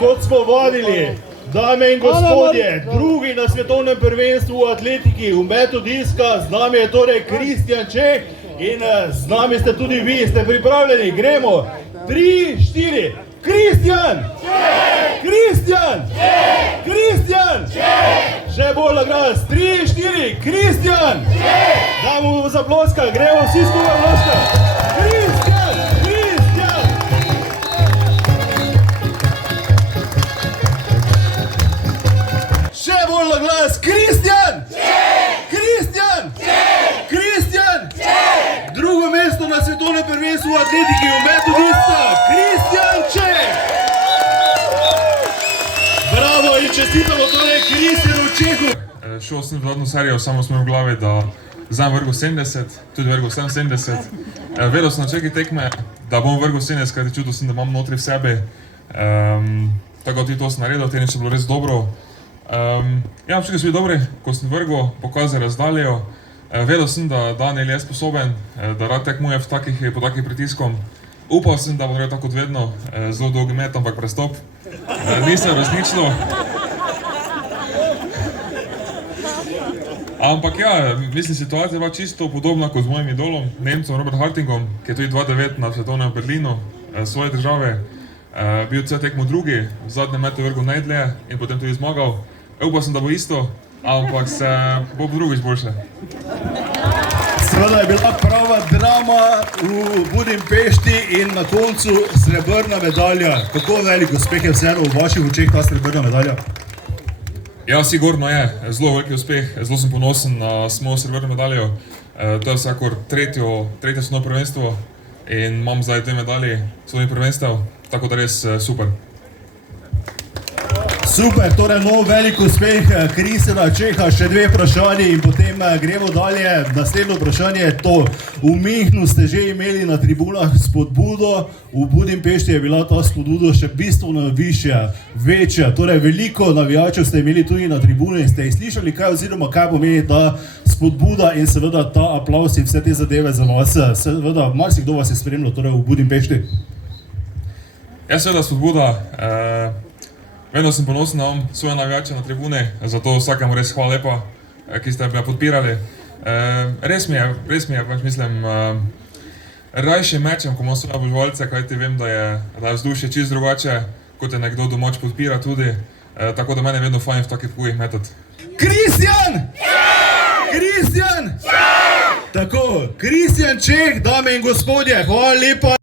Kot smo vadili, dame in gospodje, drugi na svetovnem prvenstvu v atletiki v metu diska, z nami je torej Kristjan Čeh in z nami ste tudi vi, ste pripravljeni, gremo, 3, 4, Kristjan! Kristjan! Kristjan! Še bolj na glas, 3, 4, Kristjan! Dajmo mu zaploska, gremo vsi skupaj ploska! Kristjan! Še bolj na glas, Kristjan! Kristjan! Kristjan! Drugo mesto na svetovnem prvenstvu v atletiki v metu diska, Kristjan Čeh! Bravo in čestitamo torej Kristjanu Čehu! Šel sem v zadnjo serijo, samo sem v glavi, da znam vrgel 70, tudi vrgel sem 70. Vedel sem na čeki tekme, da bom vrgel 70, kajti čutil sem, da imam notri v sebi. Tako tudi to sem naredil, tenič je bilo res dobro. Ja, vsi so bili dobri, ko sem vrgel, pokazal razdaljo. Vedel sem, da Daniel je sposoben, da rad tekmuje pod takim pritiskom. Upal sem, da bo naredil tako kot vedno, zelo dolgi met, ampak prestop. Nisem različno. Ampak ja, mislim, situacija je bila čisto podobna kot z mojim idolom, Nemcem Robert Hartingom, ki je tudi 2009 na svetovnem Berlinu svoje države. Bil cel tekmo drugi, v zadnjem metu je vrgel najdlje in potem tudi zmagal. Upal sem, da bo isto, ampak se bo drugič boljše. Seveda je bila prava drama v Budimpešti in na koncu srebrna medalja. Kako velik uspeh je vseeno v vaših očeh ta srebrna medalja? Ja, sigurno je. Zelo veliki uspeh. Zelo sem ponosen na smo srebrno medaljo. To je vsakor tretje svetovno prvenstvo in imam zdaj 2 medalji svetovnih prvenstev, tako da res super. Super, torej velik uspeh Kristjana Čeha, še 2 vprašanji in potem gremo dalje. Naslednje vprašanje je to. V Münchnu ste že imeli na tribunah spodbudo, v Budimpešti je bila ta spodbuda še bistveno višja, večja. Torej veliko navijačev ste imeli tudi na tribune in ste jih slišali, kaj oziroma kaj pomeni ta spodbuda in seveda ta aplavz in vse te zadeve za vas. Seveda, marsikdo vas je spremljal torej v Budimpešti. Ja, seveda spodbuda. Vedno sem ponosen na svoje navijače na tribune, zato vsakemu res hvala lepa, ki ste me podpirali. Res mi je, pač mislim, rajše mečem, ko imam svoje oboževalce, kajti vem, da je vzdušje čisto drugače, kot je nekdo domač podpira tudi, tako da mene je vedno fajn v takih pogojih metati. Kristjan! Kristjan! Tako, Kristjan Čeh, dame in gospodje, hvala lepa.